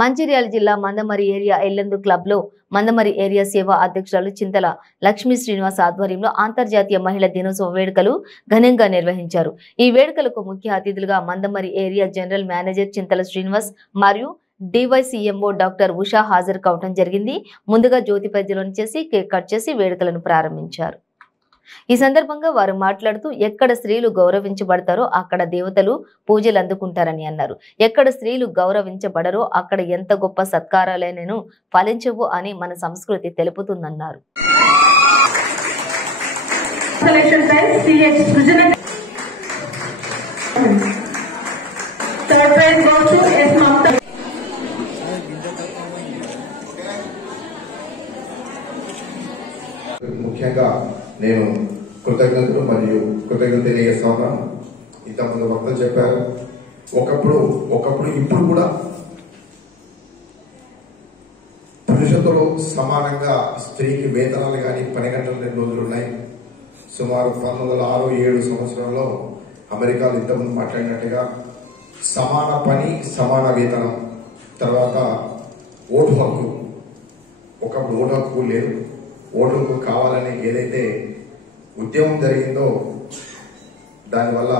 మంచిర్యాల జిల్లా Mandamarri area Yellandu club లో Mandamarri area సేవా అధ్యక్షురాలు చింతల లక్ష్మీ శ్రీనివాస్ ఆధ్వర్యంలో అంతర్జాతీయ మహిళా దినోత్సవ వేడుకలు ఘనంగా నిర్వహించారు. ఈ వేడుకలకు ముఖ్య అతిథులుగా మందమరి ఏరియా జనరల్ మేనేజర్ చింతల శ్రీనివాస్ మరియు డివైసీఎంఓ డాక్టర్ ఉషా హాజరు కావడం జరిగింది. ముందుగా జ్యోతి ప్రజ్వలన చేసి కేక్ కట్ చేసి వేడుకలను ప్రారంభించారు. ఈ సందర్భంగా వారు మాట్లాడుతూ ఎక్కడ స్త్రీలు గౌరవించబడతారో అక్కడ దేవతలు పూజలు అందుకుంటారని అన్నారు. ఎక్కడ స్త్రీలు గౌరవించబడరో అక్కడ ఎంత గొప్ప సత్కారాలైనను ఫలించవు అని మన సంస్కృతి తెలుపుతుందన్నారు. ముఖ్యంగా నేను కృతజ్ఞతలు మరియు కృతజ్ఞత తెలియజేస్తా ఉన్నాను. ఇంతకుముందు వక్తలు చెప్పారు, ఒకప్పుడు ఇప్పుడు కూడా పురుషులతో సమానంగా స్త్రీకి వేతనాలు కానీ పని గంటలు 2 రోజులు ఉన్నాయి. సుమారు 1906-7 సంవత్సరంలో అమెరికాలో ఇంతకుముందు మాట్లాడినట్టుగా సమాన పని సమాన వేతనం, తర్వాత ఓటు హక్కు. ఒకప్పుడు ఓటు హక్కు లేదు. ఓటు హక్కు కావాలని ఏదైతే ఉద్యమం జరిగిందో దానివల్ల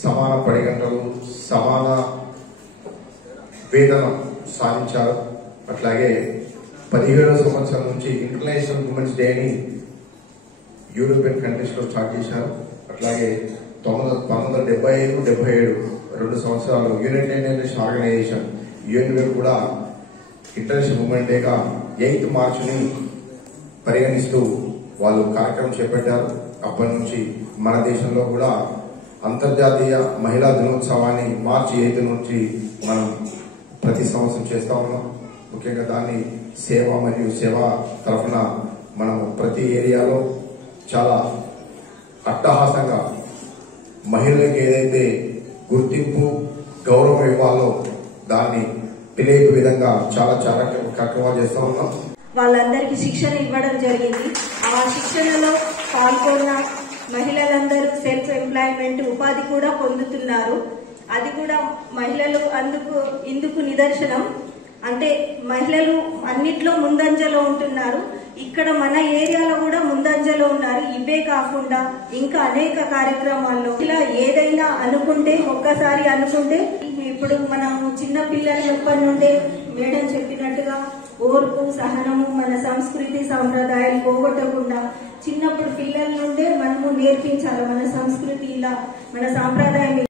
సమాన పని గంటలు సమాన వేతనం సాధించారు. అట్లాగే 17వ సంవత్సరం నుంచి ఇంటర్నేషనల్ ఉమెన్స్ డేని యూరోపియన్ కంట్రీస్ లో స్టార్ట్ చేశారు. అట్లాగే 1975-77 2 సంవత్సరాలు యునైటెడ్ నేషన్స్ ఆర్గనైజేషన్ యుఎన్ కూడా ఇంటర్నేషనల్ ఉమెన్ డేగా 8th మార్చిని పరిగణిస్తూ వాళ్ళు కార్యక్రమం చేపట్టారు. అప్పటి నుంచి మన దేశంలో కూడా అంతర్జాతీయ మహిళా దినోత్సవాన్ని మార్చి 8 నుంచి మనం ప్రతి సంవత్సరం చేస్తా ఉన్నాం. ముఖ్యంగా దాన్ని సేవ మరియు సేవా తరఫున మనం ప్రతి ఏరియాలో చాలా అట్టహాసంగా మహిళలకు ఏదైతే గుర్తింపు గౌరవం ఇవ్వాలో దాన్ని తెలియక విధంగా చాలా కార్యక్రమాలు చేస్తా ఉన్నాం. వాళ్ళందరికీ శిక్షణ ఇవ్వడం జరిగింది. ఆ శిక్షణలో పాల్గొన్న మహిళలందరూ సెల్ఫ్ ఎంప్లాయ్మెంట్ ఉపాధి కూడా పొందుతున్నారు. అది కూడా మహిళలు ఇందుకు నిదర్శనం. అంటే మహిళలు అన్నిట్లో ముందంజలో ఉంటున్నారు. ఇక్కడ మన ఏరియాలో కూడా ముందంజలో ఉన్నారు. ఇవే కాకుండా ఇంకా అనేక కార్యక్రమాల్లో ఇలా ఏదైనా అనుకుంటే ఒక్కసారి అనుకుంటే ఇప్పుడు మనము చిన్న పిల్లలు ఎప్పటి నుండే మేడం చెప్పినట్టుగా ఓర్పు సహనము మన సంస్కృతి సంప్రదాయాలు పోగొట్టకుండా చిన్నప్పుడు పిల్లల నుండే మనము నేర్పించాలి. మన సంస్కృతి ఇలా మన సాంప్రదాయం